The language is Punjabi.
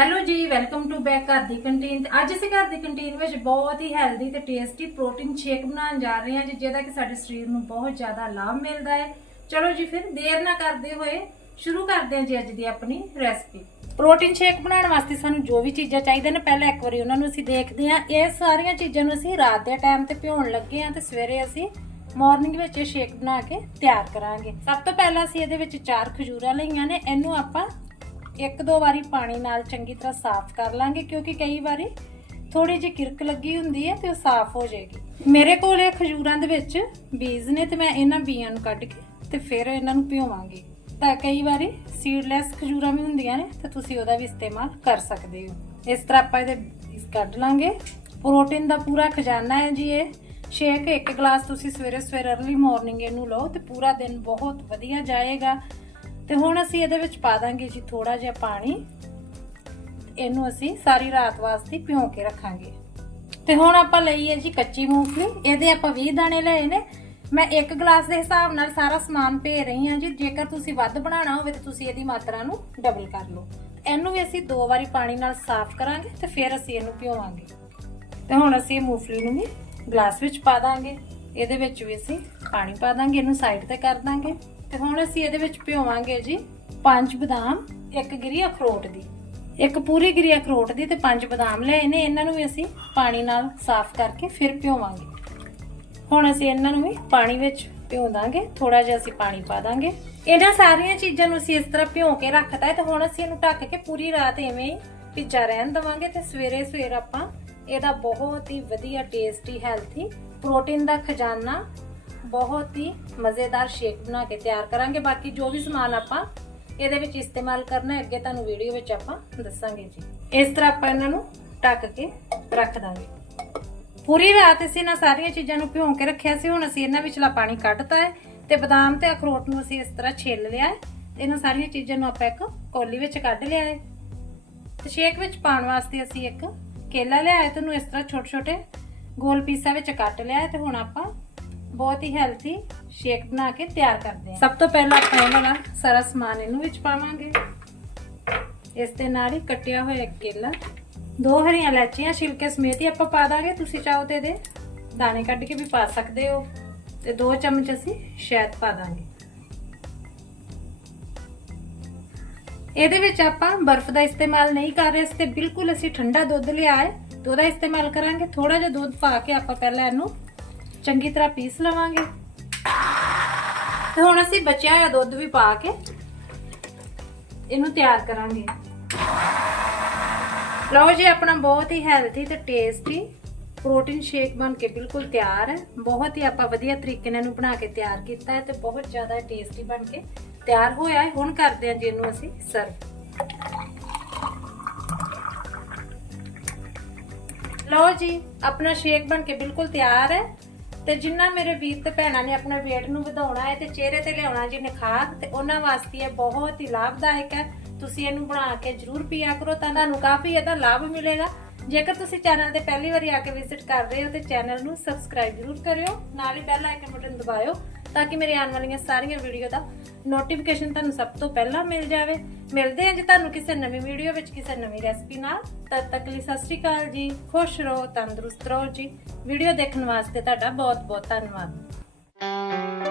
ਹੈਲੋ ਜੀ ਵੈਲਕਮ ਟੂ ਬੈਕ ਘਰ ਦੀ ਕੰਟੀਨ ਅੱਜ ਅਸੀਂ ਘਰ ਦੀ ਕੰਟੀਨ ਵਿੱਚ ਬਹੁਤ ਹੀ ਹੈਲਦੀ ਤੇ ਟੇਸਟੀ ਪ੍ਰੋਟੀਨ ਸ਼ੇਕ ਬਣਾਉਣ ਜਾ ਰਹੇ ਹਾਂ ਜੀ, ਜਿਹਦਾ ਕਿ ਸਾਡੇ ਸਰੀਰ ਨੂੰ ਬਹੁਤ ਜ਼ਿਆਦਾ ਲਾਭ ਮਿਲਦਾ ਹੈ। ਚਲੋ ਜੀ, ਫਿਰ ਦੇਰ ਨਾ ਕਰਦੇ ਹੋਏ ਸ਼ੁਰੂ ਕਰਦੇ ਹਾਂ ਜੀ ਅੱਜ ਦੀ ਆਪਣੀ ਰੈਸਪੀ ਪ੍ਰੋਟੀਨ ਸ਼ੇਕ ਬਣਾਉਣ ਵਾਸਤੇ ਸਾਨੂੰ ਜੋ ਵੀ ਚੀਜ਼ਾਂ ਚਾਹੀਦੀਆਂ ਨੇ, ਪਹਿਲਾਂ ਇੱਕ ਵਾਰੀ ਉਹਨਾਂ ਨੂੰ ਅਸੀਂ ਦੇਖਦੇ ਹਾਂ। ਇਹ ਸਾਰੀਆਂ ਚੀਜ਼ਾਂ ਨੂੰ ਅਸੀਂ ਰਾਤ ਦੇ ਟਾਈਮ ਤੇ ਭਿਉਣ ਲੱਗੇ ਹਾਂ ਤੇ ਸਵੇਰੇ ਅਸੀਂ ਮਾਰਨਿੰਗ ਵਿੱਚ ਇਹ ਸ਼ੇਕ ਬਣਾ ਕੇ ਤਿਆਰ ਕਰਾਂਗੇ। ਸਭ ਤੋਂ ਪਹਿਲਾਂ ਅਸੀਂ ਇਹਦੇ ਵਿੱਚ ਚਾਰ ਖਜੂਰਾਂ ਲਈਆਂ ਨੇ, ਇਹਨੂੰ ਆਪਾਂ ਇੱਕ ਦੋ ਵਾਰੀ ਪਾਣੀ ਨਾਲ ਚੰਗੀ ਤਰ੍ਹਾਂ ਸਾਫ਼ ਕਰ ਲਾਂਗੇ, ਕਿਉਂਕਿ ਕਈ ਵਾਰੀ ਥੋੜੀ ਜਿਹੀ ਕਿਰਕ ਲੱਗੀ ਹੁੰਦੀ ਹੈ ਤੇ ਉਹ ਸਾਫ਼ ਹੋ ਜਾਏਗੀ। ਮੇਰੇ ਕੋਲ ਇਹ ਖਜੂਰਾਂ ਦੇ ਵਿੱਚ ਬੀਜ ਨੇ ਤੇ ਮੈਂ ਇਹਨਾਂ ਬੀਆਂ ਨੂੰ ਕੱਢ ਕੇ ਤੇ ਫਿਰ ਇਹਨਾਂ ਨੂੰ ਭਿਓਵਾਂਗੀ ਤਾਂ ਕਈ ਵਾਰੀ ਸੀਡਲੈਸ ਖਜੂਰਾਂ ਵੀ ਹੁੰਦੀਆਂ ਨੇ ਤੇ ਤੁਸੀਂ ਉਹਦਾ ਵੀ ਇਸਤੇਮਾਲ ਕਰ ਸਕਦੇ ਹੋ। ਇਸ ਤਰ੍ਹਾਂ ਆਪਾਂ ਇਹਦੇ ਕੱਢ ਲਾਂਗੇ। ਪ੍ਰੋਟੀਨ ਦਾ ਪੂਰਾ ਖਜ਼ਾਨਾ ਹੈ ਜੀ ਇਹ। ਸ਼ੇਕ ਇੱਕ ਗਲਾਸ ਤੁਸੀਂ ਸਵੇਰੇ ਸਵੇਰੇ अर्ਲੀ ਮਾਰਨਿੰਗ ਇਹਨੂੰ ਲਓ ਤੇ ਪੂਰਾ ਦਿਨ ਬਹੁਤ ਵਧੀਆ ਜਾਏਗਾ। ਤੇ ਹੁਣ ਅਸੀਂ ਇਹਦੇ ਵਿੱਚ ਪਾ ਦਾਂਗੇ ਜੀ ਥੋੜਾ ਜਿਹਾ ਪਾਣੀ। ਇਹਨੂੰ ਅਸੀਂ ਸਾਰੀ ਰਾਤ ਵਾਸਤੇ ਭਿਓ ਕੇ ਰੱਖਾਂਗੇ। ਤੇ ਹੁਣ ਆਪਾਂ ਲਈ ਹੈ ਜੀ ਕੱਚੀ ਮੂੰਗਫਲੀ। ਇਹਦੇ ਆਪਾਂ 20 ਦਾਣੇ ਲਏ ਨੇ। ਮੈਂ ਇੱਕ ਗਲਾਸ ਦੇ ਹਿਸਾਬ ਨਾਲ ਸਾਰਾ ਸਮਾਨ ਭੇ ਰਹੀ ਹਾਂ ਜੀ। ਜੇਕਰ ਤੁਸੀਂ ਵੱਧ ਬਣਾਉਣਾ ਹੋਵੇ ਤਾਂ ਤੁਸੀਂ ਇਹਦੀ ਮਾਤਰਾ ਨੂੰ ਡਬਲ ਕਰ ਲਓ। ਇਹਨੂੰ ਵੀ ਅਸੀਂ ਦੋ ਵਾਰੀ ਪਾਣੀ ਨਾਲ ਸਾਫ਼ ਕਰਾਂਗੇ ਤੇ ਫਿਰ ਅਸੀਂ ਇਹਨੂੰ ਭਿਓਵਾਂਗੇ ਤੇ ਹੁਣ ਅਸੀਂ ਇਹ ਮੂੰਗਫਲੀ ਨੂੰ ਵੀ ਗਲਾਸ ਵਿੱਚ ਪਾ ਦਾਂਗੇ। ਇਹਦੇ ਵਿੱਚ ਵੀ ਅਸੀਂ ਪਾਣੀ ਪਾ ਦਾਂਗੇ। ਇਹਨੂੰ ਸਾਈਡ ਤੇ ਕਰ ਦਾਂਗੇ। ਤੇ ਹੁਣ ਅਸੀਂ ਇਹਦੇ ਵਿੱਚ ਭਿਓਵਾਂਗੇ ਜੀ ਪੰਜ ਬਦਾਮ, ਇੱਕ ਗਿਰੀ ਅਖਰੋਟ ਦੀ। ਇੱਕ ਪੂਰੀ ਗਿਰੀ ਅਖਰੋਟ ਦੀ ਤੇ ਪੰਜ ਬਦਾਮ ਲਏ ਨੇ ਇਹਨਾਂ ਨੂੰ ਵੀ ਅਸੀਂ ਪਾਣੀ ਨਾਲ ਸਾਫ਼ ਕਰਕੇ ਫਿਰ ਭਿਓਵਾਂਗੇ। ਹੁਣ ਅਸੀਂ ਇਹਨਾਂ ਨੂੰ ਵੀ ਪਾਣੀ ਵਿੱਚ ਭਿਓ ਦਾਂਗੇ ਥੋੜਾ ਜਿਹਾ ਅਸੀਂ ਪਾਣੀ ਪਾ ਦਾਂਗੇ। ਇਹਨਾਂ ਸਾਰੀਆਂ ਚੀਜ਼ਾਂ ਨੂੰ ਅਸੀਂ ਇਸ ਤਰ੍ਹਾਂ ਭਿਓ ਕੇ ਰੱਖਤਾ ਹੈ ਤੇ ਹੁਣ ਅਸੀਂ ਇਹਨੂੰ ਢੱਕ ਕੇ ਪੂਰੀ ਰਾਤ ਐਵੇਂ ਹੀ ਭਿੱਜਾ ਰਹਿਣ ਦਵਾਂਗੇ ਤੇ ਸਵੇਰੇ ਸਵੇਰ ਆਪਾਂ ਇਹਦਾ ਬਹੁਤ ਹੀ ਵਧੀਆ ਟੇਸਟੀ ਹੈਲਥੀ ਪ੍ਰੋਟੀਨ ਦਾ ਖਜ਼ਾਨਾ ਬਹੁਤ ਹੀ ਮਜ਼ੇਦਾਰ ਸ਼ੇਕ ਬਣਾ ਕੇ ਤਿਆਰ ਕਰਾਂਗੇ। ਬਾਕੀ ਜੋ ਵੀ ਸਮਾਨ ਆਪਾਂ ਇਹਦੇ ਵਿੱਚ ਇਸਤੇਮਾਲ ਕਰਨਾ ਹੈ, ਅੱਗੇ ਤੁਹਾਨੂੰ ਵੀਡੀਓ ਵਿੱਚ ਆਪਾਂ ਦੱਸਾਂਗੇ ਜੀ। ਇਸ ਤਰ੍ਹਾਂ ਆਪਾਂ ਇਹਨਾਂ ਨੂੰ ਢੱਕ ਕੇ ਰੱਖ ਦਾਂਗੇ। ਪੂਰੀ ਰਾਤ ਅਸੀਂ ਇਹਨਾਂ ਸਾਰੀਆਂ ਚੀਜ਼ਾਂ ਨੂੰ ਭਿਉਂ ਕੇ ਰੱਖਿਆ ਸੀ। ਹੁਣ ਅਸੀਂ ਇਹਨਾਂ ਵਿਚਲਾ ਪਾਣੀ ਕੱਢਤਾ ਹੈ ਤੇ ਬਦਾਮ ਤੇ ਅਖਰੋਟ ਨੂੰ ਅਸੀਂ ਇਸ ਤਰ੍ਹਾਂ ਛਿੱਲ ਲਿਆ ਹੈ ਤੇ ਇਹਨਾਂ ਸਾਰੀਆਂ ਚੀਜ਼ਾਂ ਨੂੰ ਆਪਾਂ ਇੱਕ ਕੌਲੀ ਵਿੱਚ ਕੱਢ ਲਿਆ ਹੈ। ਤੇ ਸ਼ੇਕ ਵਿੱਚ ਪਾਉਣ ਵਾਸਤੇ ਅਸੀਂ ਇੱਕ ਕੇਲਾ ਲਿਆ ਹੈ ਤੇ ਉਹਨੂੰ ਇਸ ਤਰ੍ਹਾਂ ਛੋਟੇ ਛੋਟੇ ਗੋਲ ਪੀਸਾਂ ਵਿੱਚ ਕੱਟ ਲਿਆ ਹੈ ਤੇ ਹੁਣ ਆਪਾਂ ਬਹੁਤ ਹੀ ਹੈਲਥੀ ਸ਼ੇਕ ਬਣਾ ਕੇ ਤਿਆਰ ਕਰਦੇ ਹਾਂ। ਸਭ ਤੋਂ ਪਹਿਲਾਂ ਆਪਾਂ ਇਹਨਾਂ ਦਾ ਸਾਰਾ ਸਮਾਨ ਇਹਨੂੰ ਵਿੱਚ ਪਾਵਾਂਗੇ। ਇਸ ਦੇ ਨਾਲ ਹੀ ਕੱਟਿਆ ਹੋਇਆ ਕੇਲਾ, ਦੋ ਹਰੀਆਂ ਇਲਾਚੀਆਂ, ਛਿਲਕੇ ਸਮੇਤ ਹੀ ਆਪਾਂ ਪਾ ਦਾਂਗੇ। ਤੁਸੀਂ ਚਾਹੋ ਤੇ ਇਹਦੇ ਦਾਣੇ ਕੱਢ ਕੇ ਵੀ ਪਾ ਸਕਦੇ ਹੋ ਤੇ ਦੋ ਚਮਚ ਅਸੀਂ ਸ਼ਹਿਦ ਪਾ ਦਾਂਗੇ। ਇਹਦੇ ਵਿੱਚ ਆਪਾਂ ਬਰਫ਼ ਦਾ ਇਸਤੇਮਾਲ ਨਹੀਂ ਕਰ ਰਹੇ, ਇਸ ਤੇ ਬਿਲਕੁਲ ਅਸੀਂ ਠੰਡਾ ਦੁੱਧ ਲਿਆ ਹੈ। ਤੇ ਉਹਦਾ ਇਸਤੇਮਾਲ ਕਰਾਂਗੇ। ਥੋੜਾ ਜਿਹਾ ਦੁੱਧ ਪਾ ਕੇ ਆਪਾਂ ਪਹਿਲਾਂ ਇਹਨੂੰ ਚੰਗੀ ਤਰ੍ਹਾਂ ਪੀਸ ਲਵਾਂਗੇ। ਤੇ ਹੁਣ ਅਸੀਂ ਬਚਿਆ ਹੋਇਆ ਦੁੱਧ ਵੀ ਪਾ ਕੇ ਇਹਨੂੰ ਤਿਆਰ ਕਰਾਂਗੇ। ਲਓ ਜੀ, ਆਪਣਾ ਬਹੁਤ ਹੀ ਹੈਲਥੀ ਤੇ ਟੇਸਟੀ ਪ੍ਰੋਟੀਨ ਸ਼ੇਕ ਬਣ ਕੇ ਬਿਲਕੁਲ ਤਿਆਰ ਹੈ। ਬਹੁਤ ਹੀ ਆਪਾਂ ਵਧੀਆ ਤਰੀਕੇ ਨਾਲ ਇਹਨੂੰ ਬਣਾ ਕੇ ਤਿਆਰ ਕੀਤਾ ਹੈ ਤੇ ਬਹੁਤ ਜ਼ਿਆਦਾ ਟੇਸਟੀ ਬਣ ਕੇ ਤਿਆਰ ਹੋਇਆ ਹੈ। ਹੁਣ ਕਰਦੇ ਹਾਂ ਜੀ ਇਹਨੂੰ ਅਸੀਂ ਸਰਵ ਲਓ ਜੀ, ਆਪਣਾ ਸ਼ੇਕ ਬਣ ਕੇ ਬਿਲਕੁਲ ਤਿਆਰ ਹੈ। ਤੇ ਜਿੰਨਾ ਮੇਰੇ ਵੀਰ ਤੇ ਭੈਣਾਂ ਨੇ ਆਪਣੇ weight ਨੂੰ ਵਧਾਉਣਾ ਹੈ ਤੇ ਚਿਹਰੇ ਤੇ ਲਿਆਉਣਾ ਜੀ ਨਿਖਾਰ, ਤੇ ਉਹਨਾਂ ਵਾਸਤੇ ਇਹ ਬਹੁਤ ਹੀ ਲਾਭਦਾਇਕ ਹੈ। ਤੁਸੀਂ ਇਹਨੂੰ ਬਣਾ ਕੇ ਜਰੂਰ ਪੀਆ ਕਰੋ, ਤਾਂ ਤੁਹਾਨੂੰ ਕਾਫੀ ਇਹਦਾ ਲਾਭ ਮਿਲੇਗਾ। ਜੇਕਰ ਤੁਸੀਂ ਚੈਨਲ ਤੇ ਪਹਿਲੀ ਵਾਰੀ ਆ ਕੇ ਵਿਜ਼ਿਟ ਕਰ ਰਹੇ ਹੋ ਤੇ ਚੈਨਲ ਨੂੰ ਸਬਸਕ੍ਰਾਈਬ ਜਰੂਰ ਕਰਿਓ, ਨਾਲ ਹੀ ਬੈਲ ਆਈਕਨ ਬਟਨ ਦਬਾਇਓ। ਤਾਂ ਕਿ ਮੇਰੇ ਆਉਣ ਵਾਲੀਆਂ ਸਾਰੀਆਂ ਵੀਡੀਓ ਦਾ ਨੋਟੀਫਿਕੇਸ਼ਨ ਤੁਹਾਨੂੰ ਸਭ ਤੋਂ ਪਹਿਲਾਂ ਮਿਲ ਜਾਵੇ। ਮਿਲਦੇ ਹਾਂ ਜੀ ਤੁਹਾਨੂੰ ਕਿਸੇ ਨਵੀਂ ਵੀਡੀਓ ਵਿੱਚ, ਕਿਸੇ ਨਵੀਂ ਰੈਸਪੀ ਨਾਲ। ਤਦ ਤੱਕ ਲਈ ਸਤਿ ਸ਼੍ਰੀ ਅਕਾਲ ਜੀ। ਖੁਸ਼ ਰਹੋ, ਤੰਦਰੁਸਤ ਰਹੋ ਜੀ। ਵੀਡੀਓ ਦੇਖਣ ਵਾਸਤੇ ਤੁਹਾਡਾ ਬਹੁਤ ਬਹੁਤ ਧੰਨਵਾਦ।